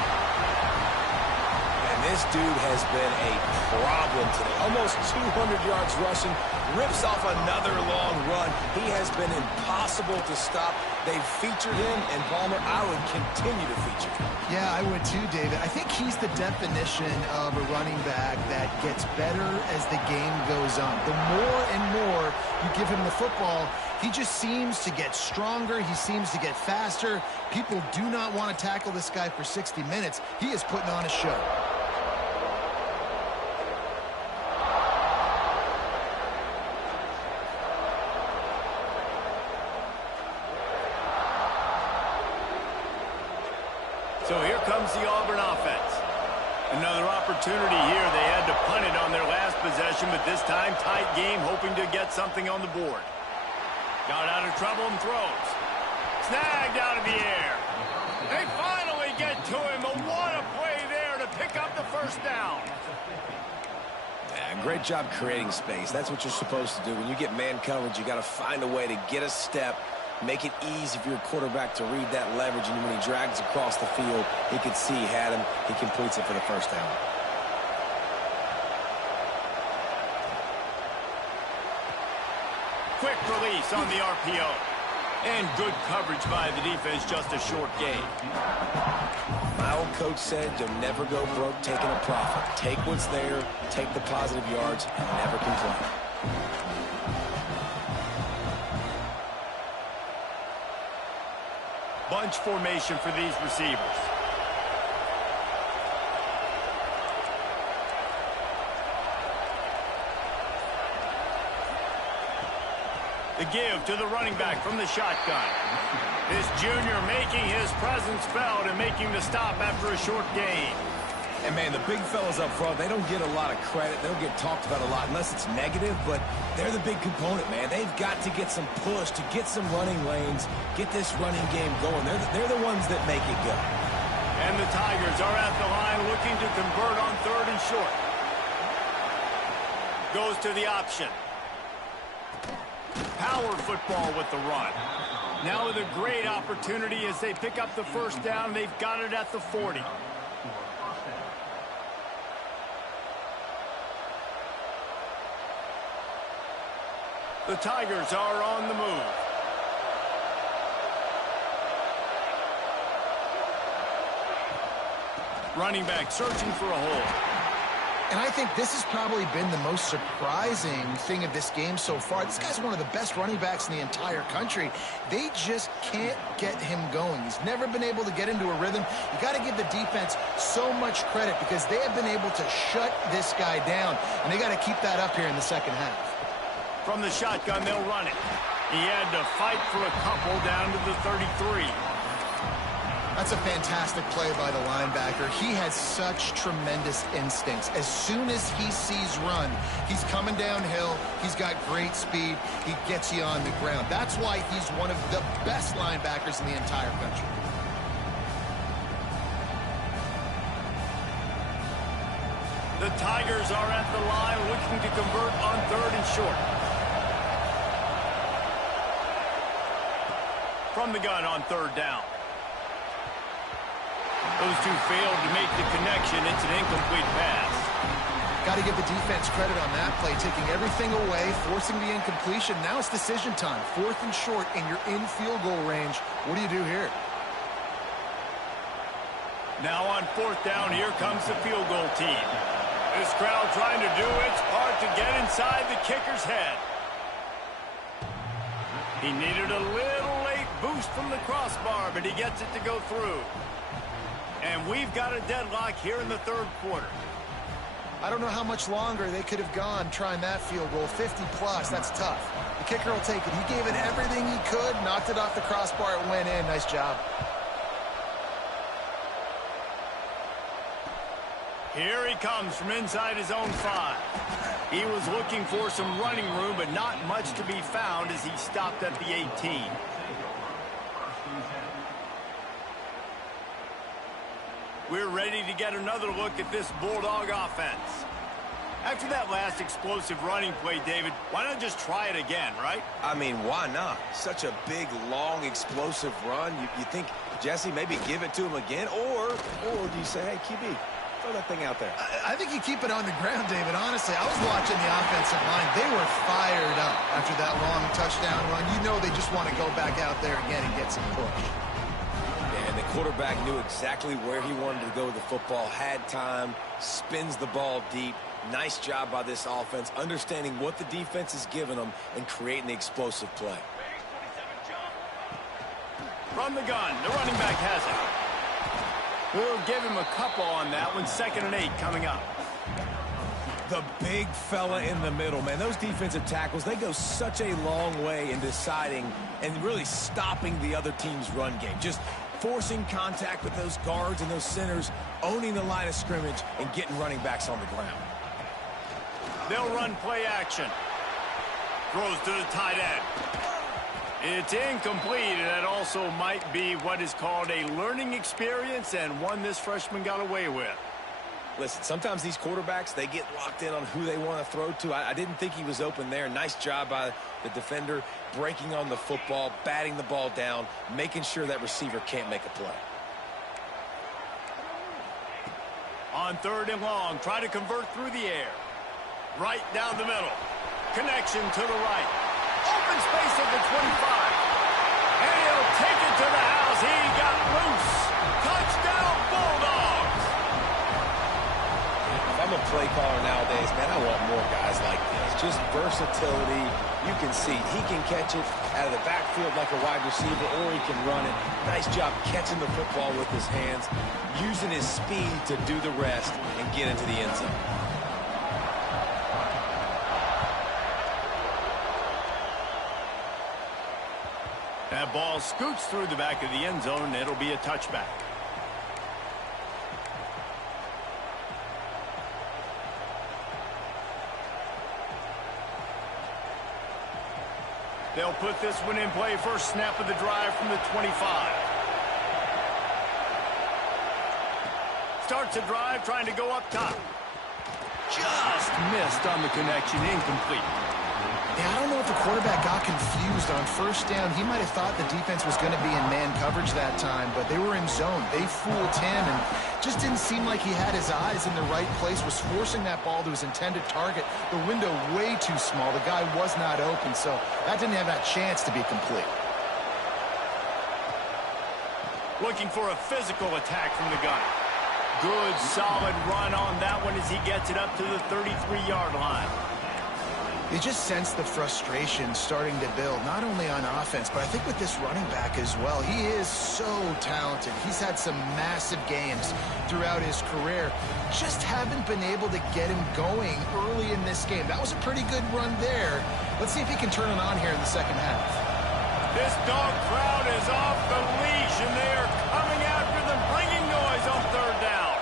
And this dude has been a problem today. Almost 200 yards rushing. Rips off another long run. He has been impossible to stop. They've featured him, and Palmer, I would continue to feature him. Yeah, I would too, David. I think he's the definition of a running back that gets better as the game goes on. The more and more you give him the football, he just seems to get stronger. He seems to get faster. People do not want to tackle this guy for 60 minutes. He is putting on a show. So here comes the Auburn offense. Another opportunity here. They had to punt it on their last possession, but this time tight game, hoping to get something on the board. Got out of trouble and throws. Snagged out of the air. They finally get to him, but what a play there to pick up the 1st down. Yeah, great job creating space. That's what you're supposed to do. When you get man coverage, you got to find a way to get a step, make it easy for your quarterback to read that leverage, and when he drags across the field, he could see he had him. He completes it for the 1st down. Quick release on the RPO. And good coverage by the defense, just a short gain. My old coach said you'll never go broke taking a profit. Take what's there, take the positive yards, and never complain. Bunch formation for these receivers. The give to the running back from the shotgun. This junior making his presence felt and making the stop after a short gain. And, man, the big fellas up front, they don't get a lot of credit. They don't get talked about a lot unless it's negative, but they're the big component, man. They've got to get some push, to get some running lanes, get this running game going. They're the ones that make it go. And the Tigers are at the line looking to convert on 3rd and short. Goes to the option. Power football with the run. Now with a great opportunity as they pick up the first down. They've got it at the 40. The Tigers are on the move. Running back searching for a hole. And I think this has probably been the most surprising thing of this game so far. This guy's one of the best running backs in the entire country. They just can't get him going. He's never been able to get into a rhythm. You got to give the defense so much credit because they have been able to shut this guy down, and they got to keep that up here in the second half. From the shotgun, they'll run it. He had to fight for a couple down to the 33. That's a fantastic play by the linebacker. He has such tremendous instincts. As soon as he sees run, he's coming downhill. He's got great speed. He gets you on the ground. That's why he's one of the best linebackers in the entire country. The Tigers are at the line looking to convert on 3rd and short. From the gun on 3rd down. Those two failed to make the connection. It's an incomplete pass. Got to give the defense credit on that play, taking everything away, forcing the incompletion. Now it's decision time. 4th and short, and you're in field goal range. What do you do here? Now on 4th down, here comes the field goal team. This crowd trying to do its part to get inside the kicker's head. He needed a little late boost from the crossbar, but he gets it to go through. And we've got a deadlock here in the 3rd quarter. I don't know how much longer they could have gone trying that field goal. 50-plus, that's tough. The kicker will take it. He gave it everything he could, knocked it off the crossbar, it went in. Nice job. Here he comes from inside his own 5. He was looking for some running room, but not much to be found as he stopped at the 18. We're ready to get another look at this Bulldog offense. After that last explosive running play, David, why not just try it again, right? I mean, why not? Such a big, long, explosive run. You think, Jesse, maybe give it to him again? Or do you say, hey, QB, throw that thing out there? I think you keep it on the ground, David. Honestly, I was watching the offensive line. They were fired up after that long touchdown run. You know they just want to go back out there again and get some push. And the quarterback knew exactly where he wanted to go with the football, had time, spins the ball deep. Nice job by this offense, understanding what the defense is giving them and creating the explosive play. From the gun, the running back has it. We'll give him a couple on that one. 2nd and 8 coming up. The big fella in the middle, man. Those defensive tackles, they go such a long way in deciding and really stopping the other team's run game. Just forcing contact with those guards and those centers, owning the line of scrimmage, and getting running backs on the ground. They'll run play action. Throws to the tight end. It's incomplete, and that also might be what is called a learning experience and one this freshman got away with. Listen, sometimes these quarterbacks, they get locked in on who they want to throw to. I didn't think he was open there. Nice job by the defender, breaking on the football, batting the ball down, making sure that receiver can't make a play. On 3rd and long, try to convert through the air. Right down the middle. Connection to the right. Open space at the 25. And he'll take it to the house. He got loose. Touchdown, Bulldogs. If I'm a play caller nowadays, man, I want more guys like this. Just versatility. You can see he can catch it out of the backfield like a wide receiver, or he can run it. Nice job catching the football with his hands, using his speed to do the rest and get into the end zone. That ball scoots through the back of the end zone, and it'll be a touchback. They'll put this one in play. First snap of the drive from the 25. Starts a drive trying to go up top. just missed on the connection, incomplete. Yeah, I don't know if the quarterback got confused on first down. He might have thought the defense was going to be in man coverage that time, but they were in zone. They fooled him and just didn't seem like he had his eyes in the right place, was forcing that ball to his intended target. The window way too small. The guy was not open, so that didn't have that chance to be complete. Looking for a physical attack from the gun. Good, solid run on that one as he gets it up to the 33-yard line. You just sense the frustration starting to build, not only on offense, but I think with this running back as well. He is so talented. He's had some massive games throughout his career. Just haven't been able to get him going early in this game. That was a pretty good run there. Let's see if he can turn it on here in the second half. This dog crowd is off the leash, and they are coming after them, bringing noise on third down.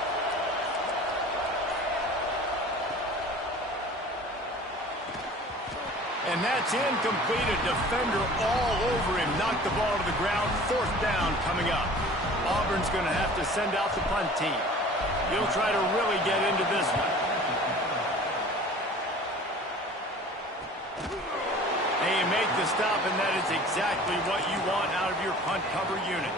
And that's incomplete. A defender all over him. Knocked the ball to the ground. Fourth down coming up. Auburn's going to have to send out the punt team. He'll try to really get into this one. They make the stop, and that is exactly what you want out of your punt cover unit.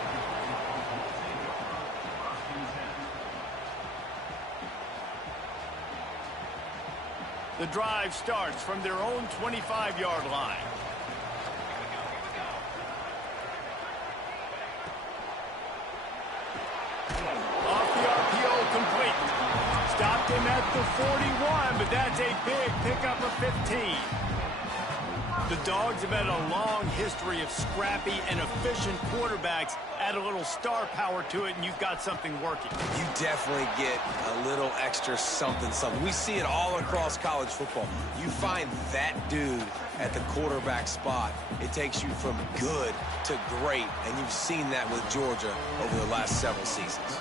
The drive starts from their own 25-yard line. Off the RPO, complete. Stopped him at the 41, but that's a big pickup of 15. The Dogs have had a long history of scrappy and efficient quarterbacks. Add a little star power to it, and you've got something working. You definitely get a little extra something. We see it all across college football. You find that dude at the quarterback spot, it takes you from good to great, and you've seen that with Georgia over the last several seasons.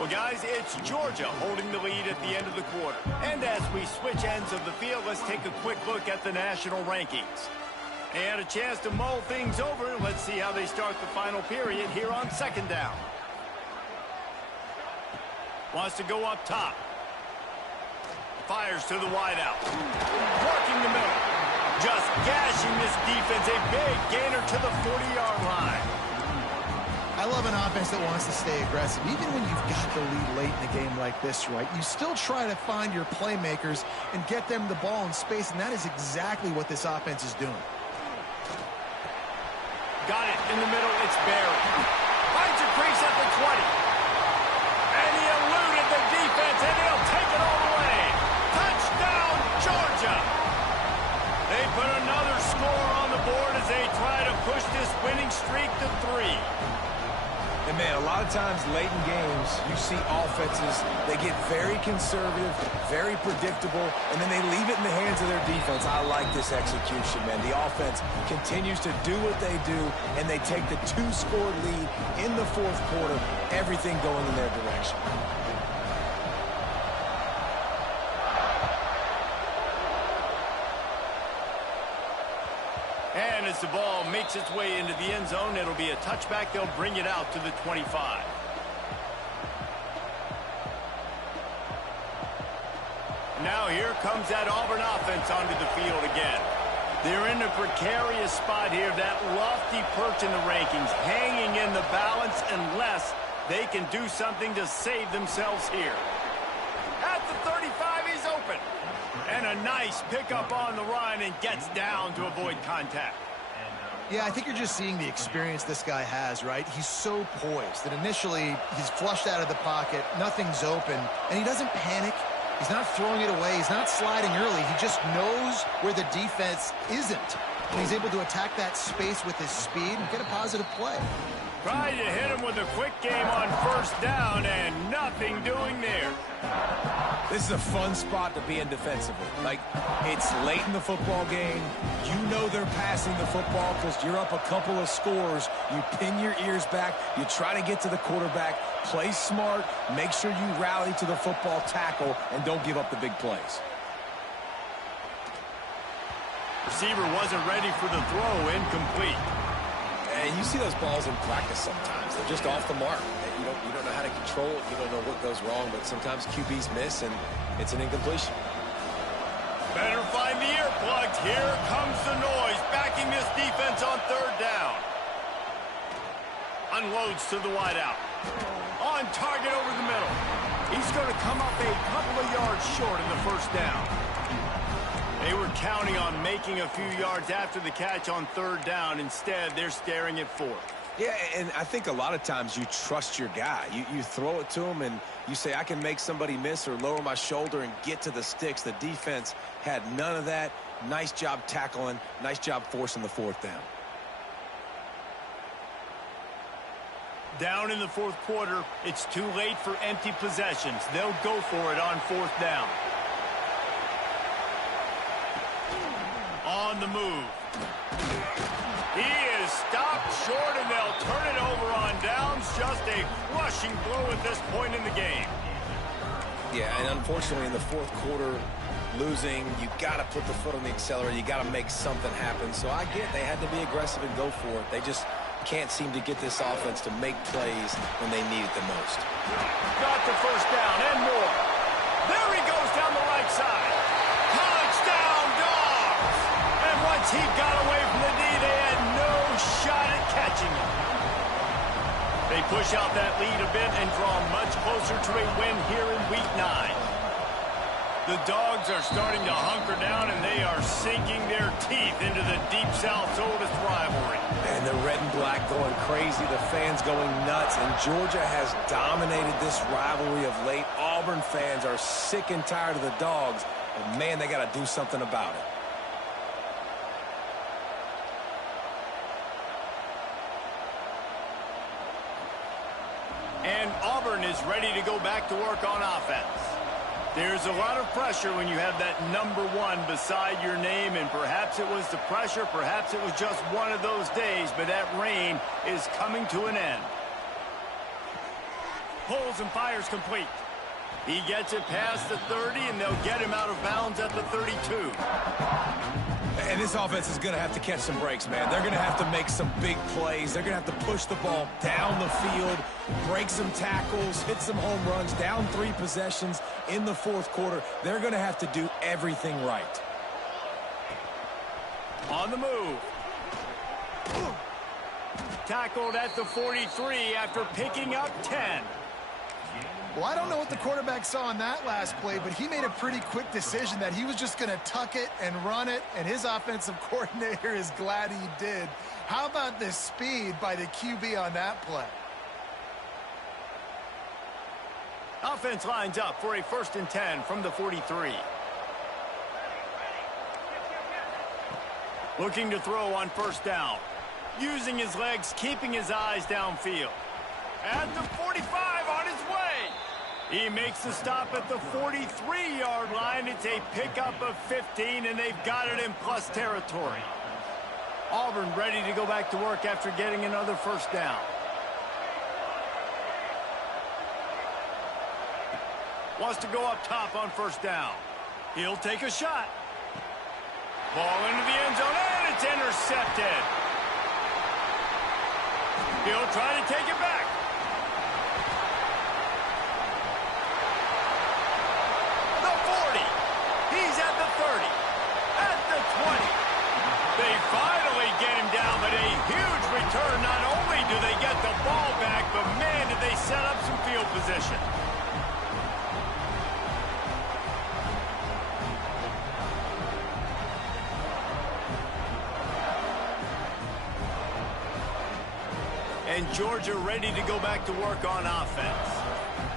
Well, guys, it's Georgia holding the lead at the end of the quarter. And as we switch ends of the field, let's take a quick look at the national rankings. They had a chance to mull things over. Let's see how they start the final period here on second down. Wants to go up top. Fires to the wideout. Working the middle. Just gashing this defense. A big gainer to the 40-yard line. I love an offense that wants to stay aggressive. Even when you've got the lead late in a game like this, right, you still try to find your playmakers and get them the ball in space, and that is exactly what this offense is doing. Got it in the middle. It's Barry. Finds a crease at the 20. And he eluded the defense, and he'll take it all the way. Touchdown, Georgia. They put another score on the board as they try to push this winning streak to 3. And, man, a lot of times late in games, you see offenses, they get very conservative, very predictable, and then they leave it in the hands of their defense. I like this execution, man. The offense continues to do what they do, and they take the 2-score lead in the fourth quarter, everything going in their direction. And as the ball makes its way into the end zone, it'll be a touchback. They'll bring it out to the 25. Now here comes that Auburn offense onto the field again. They're in a precarious spot here, that lofty perch in the rankings, hanging in the balance unless they can do something to save themselves here. At the 35, he's open. And a nice pickup on the run and gets down to avoid contact. Yeah, I think you're just seeing the experience this guy has, right? He's so poised that initially he's flushed out of the pocket, nothing's open, and he doesn't panic. He's not throwing it away. He's not sliding early. He just knows where the defense isn't. And he's able to attack that space with his speed and get a positive play. Tried to hit him with a quick game on first down and nothing doing there. This is a fun spot to be in defensively. Like, it's late in the football game. You know they're passing the football because you're up a couple of scores. You pin your ears back. You try to get to the quarterback. Play smart. Make sure you rally to the football tackle and don't give up the big plays. Receiver wasn't ready for the throw. Incomplete. And you see those balls in practice sometimes. They're just off the mark. You don't know how to control it. You don't know what goes wrong, but sometimes QBs miss, and it's an incompletion. Better find the earplugs. Here comes the noise, backing this defense on third down. Unloads to the wideout. On target over the middle. He's going to come up a couple of yards short in the first down. They were counting on making a few yards after the catch on third down. Instead, they're staring at fourth. Yeah, and I think a lot of times you trust your guy. You throw it to him and you say, I can make somebody miss or lower my shoulder and get to the sticks. The defense had none of that. Nice job tackling. Nice job forcing the fourth down. Down in the fourth quarter, it's too late for empty possessions. They'll go for it on fourth down. On the move. He is stopped short, and they'll turn it over on downs. Just a rushing blow at this point in the game. Yeah, and unfortunately in the fourth quarter, losing, you got to put the foot on the accelerator. You got to make something happen. So I get they had to be aggressive and go for it. They just can't seem to get this offense to make plays when they need it the most. Got the first down and more. There he goes down the right side. Touchdown, Dogs! And once he got away from the knee, they had no shot at catching him. They push out that lead a bit and draw much closer to a win here in Week 9. The Dogs are starting to hunker down, and they are sinking their teeth into the Deep South's oldest rivalry. And the red and black going crazy, the fans going nuts, and Georgia has dominated this rivalry of late. Auburn fans are sick and tired of the Dogs, but man, they got to do something about it. And Auburn is ready to go back to work on offense. There's a lot of pressure when you have that number 1 beside your name, and perhaps it was the pressure, perhaps it was just one of those days, but that reign is coming to an end. Pulls and fires complete. He gets it past the 30, and they'll get him out of bounds at the 32. And this offense is going to have to catch some breaks, man. They're going to have to make some big plays. They're going to have to push the ball down the field, break some tackles, hit some home runs, down 3 possessions in the fourth quarter. They're going to have to do everything right. On the move. Tackled at the 43 after picking up 10. Well, I don't know what the quarterback saw on that last play, but he made a pretty quick decision that he was just going to tuck it and run it, and his offensive coordinator is glad he did. How about the speed by the QB on that play? Offense lines up for a 1st and 10 from the 43. Looking to throw on first down. Using his legs, keeping his eyes downfield. At the 45 on his way. He makes the stop at the 43-yard line. It's a pickup of 15, and they've got it in plus territory. Auburn ready to go back to work after getting another first down. Wants to go up top on first down. He'll take a shot. Ball into the end zone, and it's intercepted. He'll try to take it back. He's at the 30, at the 20. They finally get him down, but a huge return. Not only do they get the ball back, but man, did they set up some field position. And Georgia ready to go back to work on offense.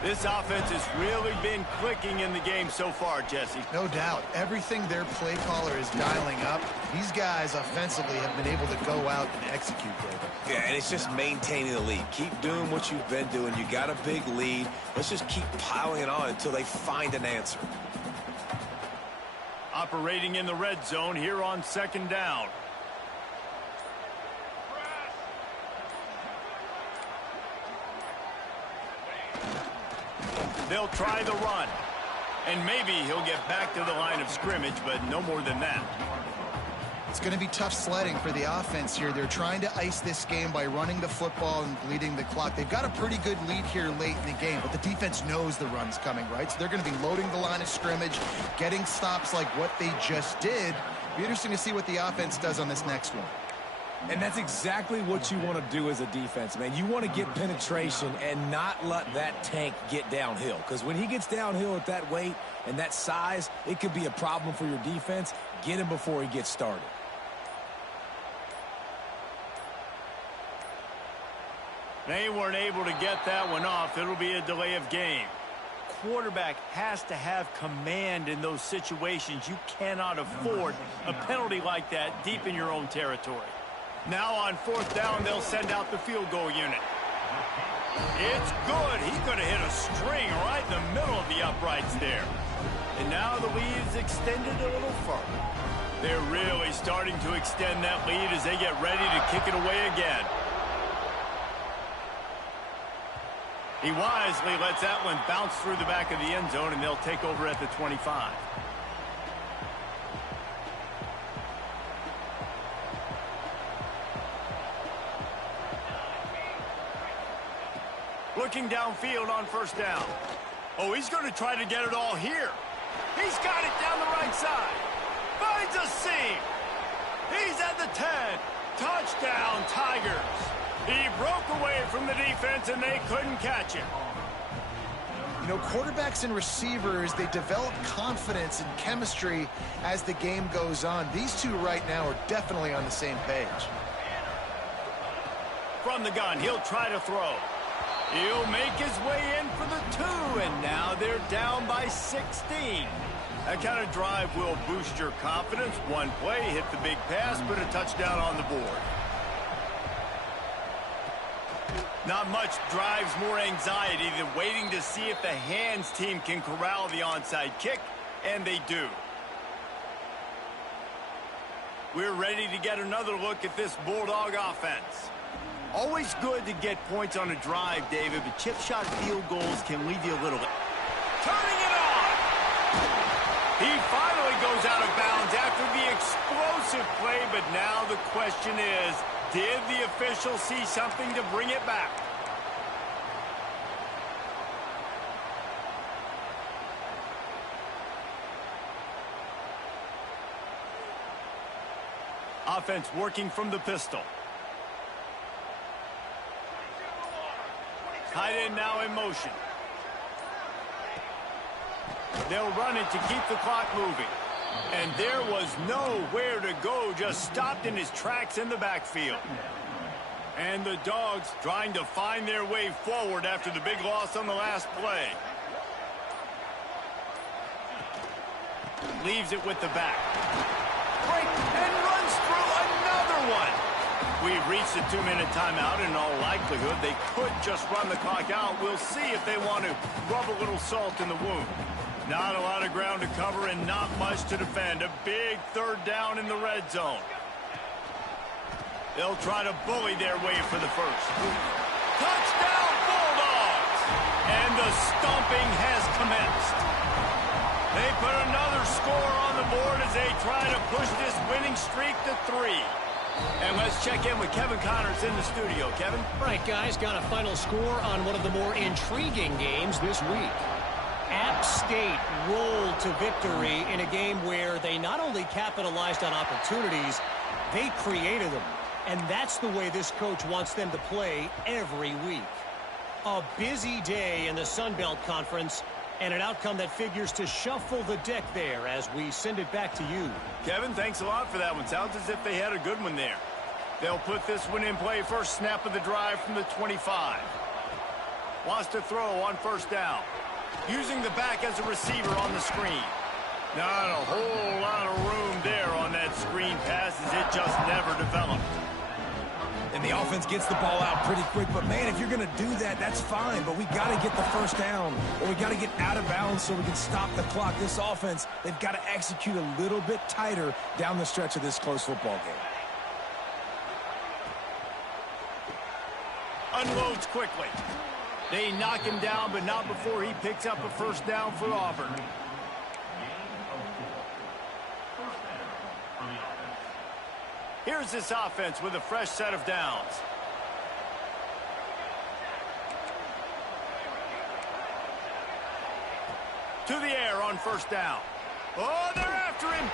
This offense has really been clicking in the game so far, Jesse. No doubt. Everything their play caller is dialing up, these guys offensively have been able to go out and execute, David. Yeah, and it's just maintaining the lead. Keep doing what you've been doing. You got a big lead. Let's just keep piling it on until they find an answer. Operating in the red zone here on 2nd down. They'll try the run. And maybe he'll get back to the line of scrimmage, but no more than that. It's going to be tough sledding for the offense here. They're trying to ice this game by running the football and bleeding the clock. They've got a pretty good lead here late in the game, but the defense knows the run's coming, right? So they're going to be loading the line of scrimmage, getting stops like what they just did. Be interesting to see what the offense does on this next one. And that's exactly what you want to do as a defense, man. You want to get penetration and not let that tank get downhill. Because when he gets downhill at that weight and that size, it could be a problem for your defense. Get him before he gets started. They weren't able to get that one off. It'll be a delay of game. Quarterback has to have command in those situations. You cannot afford a penalty like that deep in your own territory. Now on fourth down, they'll send out the field goal unit. It's good. He could have hit a string right in the middle of the uprights there. And now the lead is extended a little further. They're really starting to extend that lead as they get ready to kick it away again. He wisely lets that one bounce through the back of the end zone, and they'll take over at the 25. Looking downfield on first down. Oh, he's going to try to get it all here. He's got it down the right side. Finds a seam. He's at the 10. Touchdown, Tigers. He broke away from the defense, and they couldn't catch him. You know, quarterbacks and receivers, they develop confidence and chemistry as the game goes on. These two right now are definitely on the same page. From the gun, he'll try to throw. He'll make his way in for the 2, and now they're down by 16. That kind of drive will boost your confidence. One play, hit the big pass, put a touchdown on the board. Not much drives more anxiety than waiting to see if the hands team can corral the onside kick, and they do. We're ready to get another look at this Bulldog offense. Always good to get points on a drive, David, but chip shot field goals can leave you a little bit. Turning it on! He finally goes out of bounds after the explosive play, but now the question is, did the official see something to bring it back? Offense working from the pistol. Tight end now in motion. They'll run it to keep the clock moving. And there was nowhere to go, just stopped in his tracks in the backfield. And the Dogs trying to find their way forward after the big loss on the last play. Leaves it with the back. Break and runs through another one. We've reached the 2-minute timeout. In all likelihood, they could just run the clock out. We'll see if they want to rub a little salt in the wound. Not a lot of ground to cover and not much to defend. A big third down in the red zone. They'll try to bully their way for the first. Touchdown, Bulldogs! And the stomping has commenced. They put another score on the board as they try to push this winning streak to 3. And let's check in with Kevin Connors in the studio. Kevin? Right, guys, got a final score on one of the more intriguing games this week. App State rolled to victory in a game where they not only capitalized on opportunities, they created them. And that's the way this coach wants them to play every week. A busy day in the Sun Belt Conference, and an outcome that figures to shuffle the deck there as we send it back to you. Kevin, thanks a lot for that one. Sounds as if they had a good one there. They'll put this one in play first snap of the drive from the 25. Wants to throw on first down. Using the back as a receiver on the screen. Not a whole lot of room there on that screen pass as it just never developed. And the offense gets the ball out pretty quick. But, man, if you're going to do that, that's fine. But we got to get the first down, or we got to get out of bounds so we can stop the clock. This offense, they've got to execute a little bit tighter down the stretch of this close football game. Unloads quickly. They knock him down, but not before he picks up a first down for Auburn. Here's this offense with a fresh set of downs. To the air on first down. Oh, they're after him.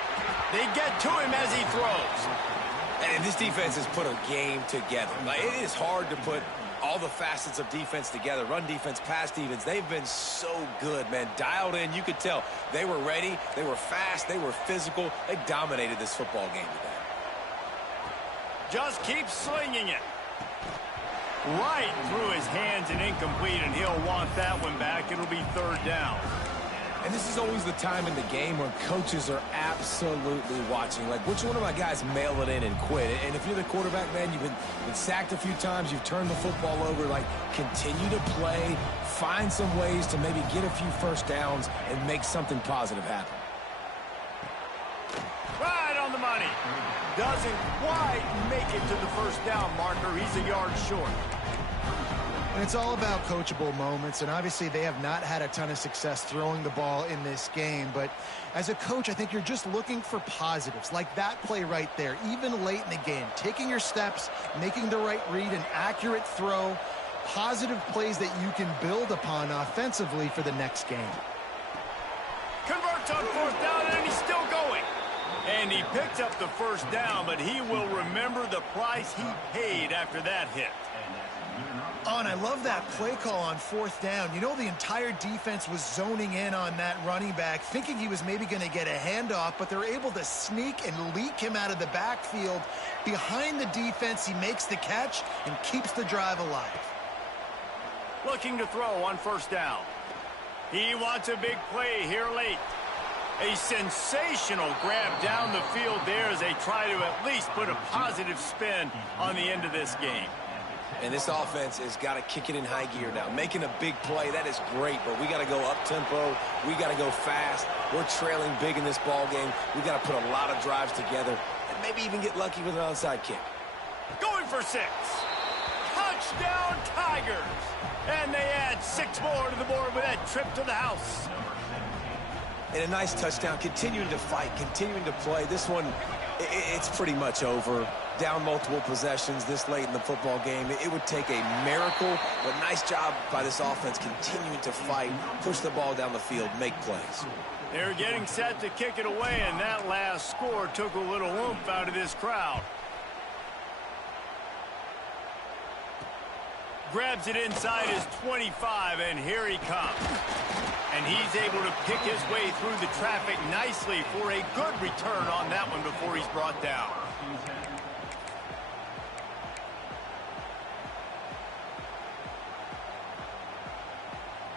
They get to him as he throws. And this defense has put a game together. Like, it is hard to put all the facets of defense together. Run defense, pass defense. They've been so good, man. Dialed in. You could tell they were ready. They were fast. They were physical. They dominated this football game today. Just keep slinging it. Right through his hands and incomplete, and he'll want that one back. It'll be third down. And this is always the time in the game when coaches are absolutely watching. Like, which one of my guys mail it in and quit? And if you're the quarterback, man, you've been sacked a few times. You've turned the football over. Like, continue to play. Find some ways to maybe get a few first downs and make something positive happen. Right on the money. Doesn't quite make it to the first down marker. He's a yard short. And it's all about coachable moments, and obviously they have not had a ton of success throwing the ball in this game. But as a coach, I think you're just looking for positives, like that play right there, even late in the game. Taking your steps, making the right read, an accurate throw, positive plays that you can build upon offensively for the next game. Converts on fourth down, and he's still going. And he picked up the first down, but he will remember the price he paid after that hit. Oh, and I love that play call on fourth down. You know, the entire defense was zoning in on that running back, thinking he was maybe going to get a handoff, but they're able to sneak and leak him out of the backfield. Behind the defense, he makes the catch and keeps the drive alive. Looking to throw on first down. He wants a big play here late. A sensational grab down the field there as they try to at least put a positive spin on the end of this game. And this offense has got to kick it in high gear now. Making a big play, that is great, but we got to go up-tempo. We got to go fast. We're trailing big in this ball game. We got to put a lot of drives together and maybe even get lucky with an onside kick. Going for 6. Touchdown, Tigers. And they add 6 more to the board with that trip to the house. And a nice touchdown, continuing to fight, continuing to play. This one, it's pretty much over. Down multiple possessions this late in the football game. It would take a miracle, but nice job by this offense continuing to fight, push the ball down the field, make plays. They're getting set to kick it away, and that last score took a little oomph out of this crowd. Grabs it inside his 25, and here he comes. And he's able to pick his way through the traffic nicely for a good return on that one before he's brought down.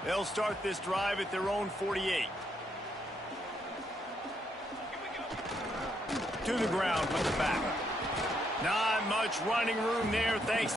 They'll start this drive at their own 48. To the ground with the back. Not much running room there, thanks